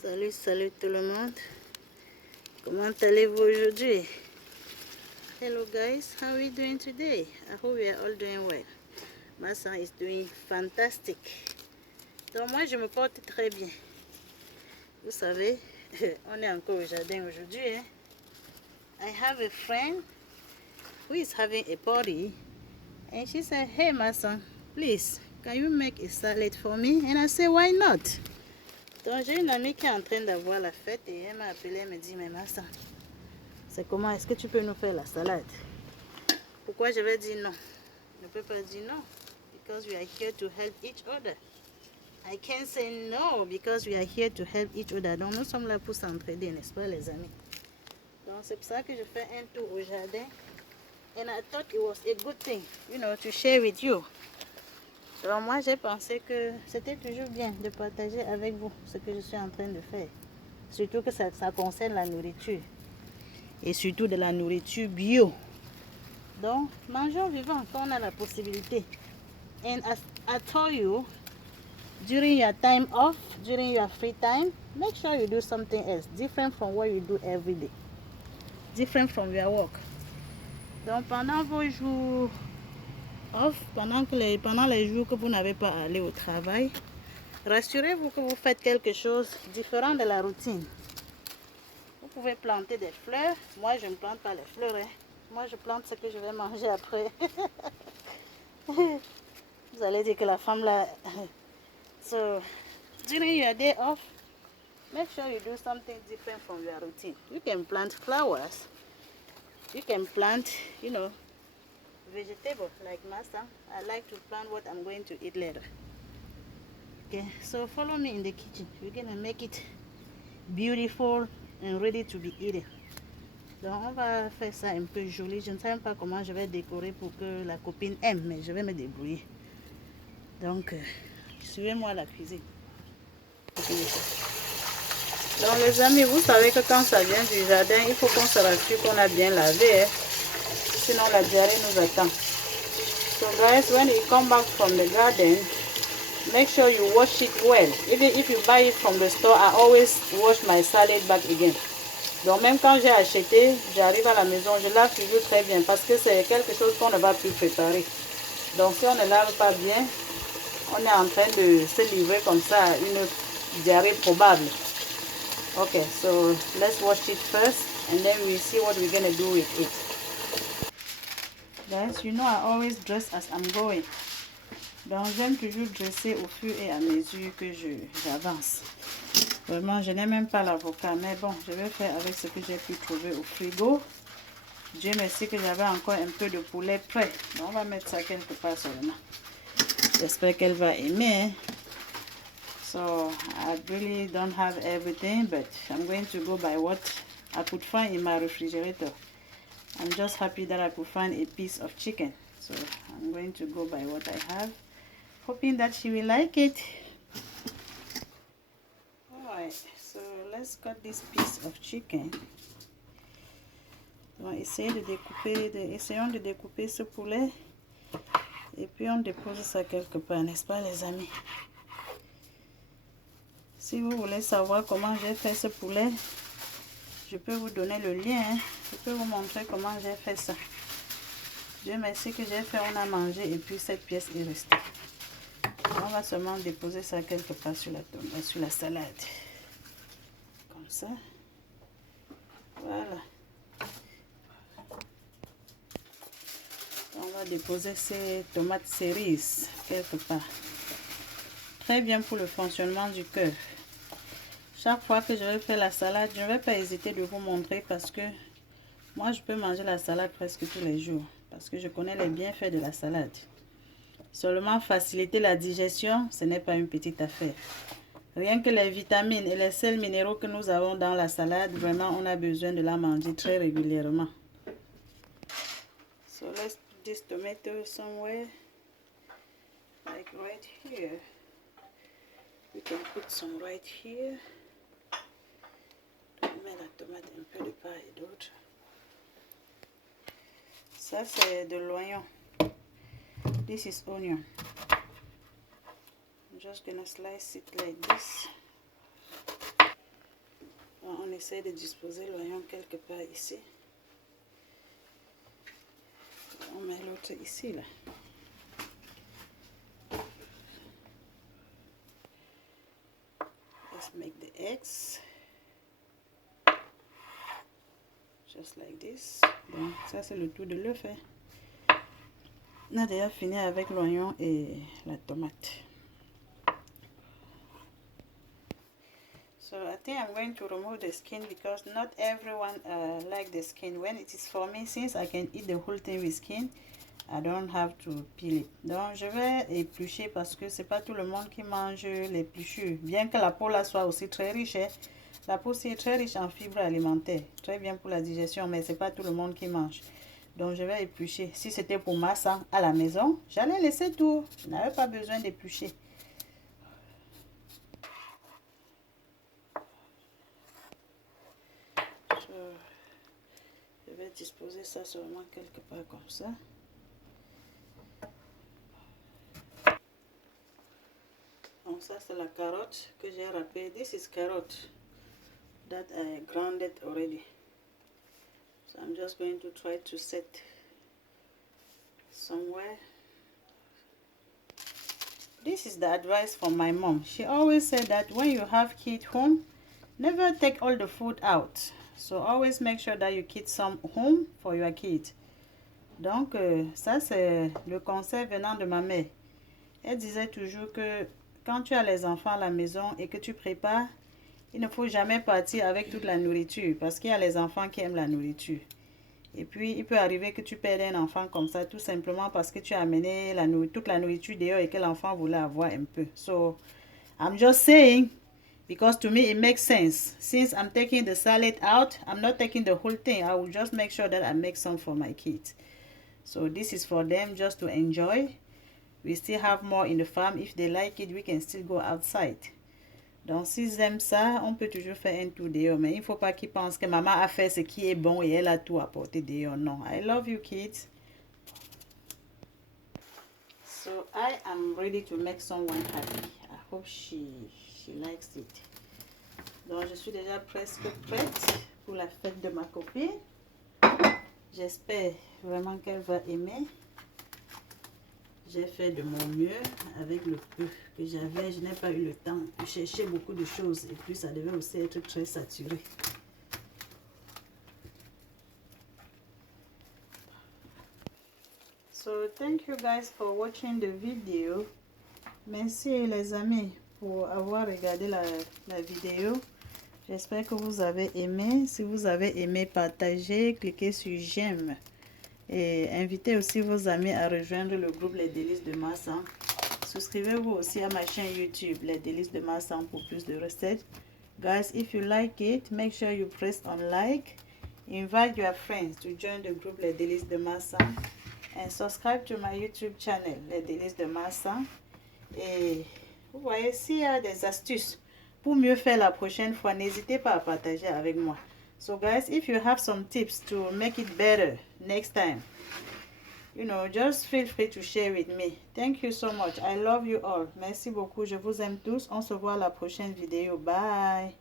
Salut tout le monde. Comment allez-vous aujourd'hui? Hello guys, how are we doing today? I hope we are all doing well. My son is doing fantastic. Donc moi je me porte très bien. Vous savez, on est encore au jardin aujourd'hui. Hein? I have a friend who is having a party and she said, hey my son, please, can you make a salad for me? And I said, why not? Donc j'ai une amie qui est en train d'avoir la fête et elle m'a appelé, elle me dit, mais ma soeur, c'est comment, est-ce que tu peux nous faire la salade? Pourquoi je vais dire non? Je ne peux pas dire non. Because we are here to help each other. I can't say no because we are here to help each other. Donc nous sommes là pour s'entraider, n'est-ce pas les amis? Donc c'est pour ça que je fais un tour au jardin. And I thought it was a good thing, you know, to share with you. Donc moi j'ai pensé que c'était toujours bien de partager avec vous ce que je suis en train de faire. Surtout que ça concerne la nourriture. Et surtout de la nourriture bio. Donc mangeons vivant quand on a la possibilité. And as I told you, during your time off, during your free time, make sure you do something else, different from what you do every day. Different from your work. Donc pendant vos jours off, pendant les jours que vous n'avez pas à aller au travail, rassurez-vous que vous faites quelque chose différent de la routine. Vous pouvez planter des fleurs. Moi, je ne plante pas les fleurs. Hein. Moi, je plante ce que je vais manger après. Vous allez dire que la femme là... So, during your day off, make sure you do something different from your routine. You can plant flowers. You can plant, you know, vegetables like Master. I like to plant what I'm going to eat later. Okay, so follow me in the kitchen. We're going to make it beautiful and ready to be eaten. Donc on va faire ça un peu joli. Je ne sais même pas comment je vais décorer pour que la copine aime, mais je vais me débrouiller. Donc, suivez-moi à la cuisine. Donc les amis, vous savez que quand ça vient du jardin, il faut qu'on se rassure qu'on a bien lavé. Hein? Sinon la diarrhée nous attend. So guys, when you come back from the garden, make sure you wash it well. Even if you buy it from the store, I always wash my salad bag again. Donc même quand j'ai acheté, j'arrive à la maison, je lave toujours très bien parce que c'est quelque chose qu'on ne va plus préparer. Donc si on ne lave pas bien, on est en train de se livrer comme ça à une diarrhée probable. Okay, so let's wash it first and then we see what we're gonna do with it. Guys, you know I always dress as I'm going. Donc j'aime toujours dresser au fur et à mesure que j'avance. Vraiment, je n'ai même pas l'avocat, mais bon, je vais faire avec ce que j'ai pu trouver au frigo. Dieu merci que j'avais encore un peu de poulet prêt. Donc on va mettre ça quelque part seulement. J'espère qu'elle va aimer. Hein? So I really don't have everything, but I'm going to go by what I could find in my refrigerator. I'm just happy that I could find a piece of chicken. So I'm going to go by what I have, hoping that she will like it. Alright, so let's cut this piece of chicken. On va essayer de découper, essayons de découper ce poulet. Et puis on dépose ça quelque part, n'est-ce pas les amis? Si vous voulez savoir comment j'ai fait ce poulet, je peux vous donner le lien. Hein? Je peux vous montrer comment j'ai fait ça. Dieu merci que j'ai fait, on a mangé et puis cette pièce est restée. On va seulement déposer ça quelque part sur la salade. Comme ça. Voilà. On va déposer ces tomates cerises quelque part. Très bien pour le fonctionnement du cœur. Chaque fois que je vais faire la salade, je ne vais pas hésiter de vous montrer parce que moi je peux manger la salade presque tous les jours. Parce que je connais les bienfaits de la salade. Seulement faciliter la digestion, ce n'est pas une petite affaire. Rien que les vitamines et les sels minéraux que nous avons dans la salade, vraiment on a besoin de la manger très régulièrement. So let's put this tomato somewhere. Like right here. We can put some right here. On met la tomate un peu de part et d'autre. Ça c'est de l'oignon. This is onion. I'm just gonna slice it like this. essaie de disposer l'oignon quelque part ici. On met l'autre ici là. Let's make the eggs. Just like this. Donc ça c'est le tour de l'œuf. On a déjà fini avec l'oignon et la tomate. So I think I'm going to remove the skin because not everyone like the skin. When it is for me, since I can eat the whole thing with skin, I don't have to peel it. Donc je vais éplucher parce que c'est pas tout le monde qui mange l'épluchure. Bien que la peau là soit aussi très riche, la peau c'est très riche en fibres alimentaires, très bien pour la digestion, mais c'est pas tout le monde qui mange. Donc je vais éplucher. Si c'était pour ma sang à la maison, j'allais laisser tout. Je n'avais pas besoin d'éplucher. Je vais disposer ça seulement quelque part comme ça. Donc ça c'est la carotte que j'ai râpée. This is carrot that I grounded already. So I'm just going to try to set somewhere. This is the advice from my mom. She always said that when you have kids home, never take all the food out. So always make sure that you keep some home for your kids. Donc ça c'est le conseil venant de ma mère. Elle disait toujours que quand tu as les enfants à la maison et que tu prépares, il ne faut jamais partir avec toute la nourriture parce qu'il y a les enfants qui aiment la nourriture. Et puis, il peut arriver que tu perdes un enfant comme ça tout simplement parce que tu as amené toute la nourriture dehors et que l'enfant voulait avoir un peu. So, I'm just saying, because to me it makes sense. Since I'm taking the salad out, I'm not taking the whole thing. I will just make sure that I make some for my kids. So, this is for them just to enjoy. We still have more in the farm. If they like it, we can still go outside. Donc, s'ils aiment ça, on peut toujours faire un tour dehors. Mais il ne faut pas qu'ils pensent que maman a fait ce qui est bon et elle a tout apporté dehors. Non. I love you, kids. So, I am ready to make someone happy. I hope she likes it. Donc, je suis déjà presque prête pour la fête de ma copine. J'espère vraiment qu'elle va aimer. J'ai fait de mon mieux avec le peu que j'avais. Je n'ai pas eu le temps de chercher beaucoup de choses. Et puis, ça devait aussi être très saturé. So, thank you guys for watching the video. Merci les amis pour avoir regardé la vidéo. J'espère que vous avez aimé. Si vous avez aimé, partagez, cliquez sur j'aime. Et invitez aussi vos amis à rejoindre le groupe Les Délices de Massan. Souscrivez-vous aussi à ma chaîne YouTube Les Délices de Massan pour plus de recettes. Guys, if you like it, make sure you press on like. Invite your friends to join the group Les Délices de Massan. And subscribe to my YouTube channel Les Délices de Massan. Et vous voyez, s'il y a des astuces pour mieux faire la prochaine fois, n'hésitez pas à partager avec moi. So guys, if you have some tips to make it better next time, you know, just feel free to share with me. Thank you so much. I love you all. Merci beaucoup. Je vous aime tous. On se voit à la prochaine vidéo. Bye.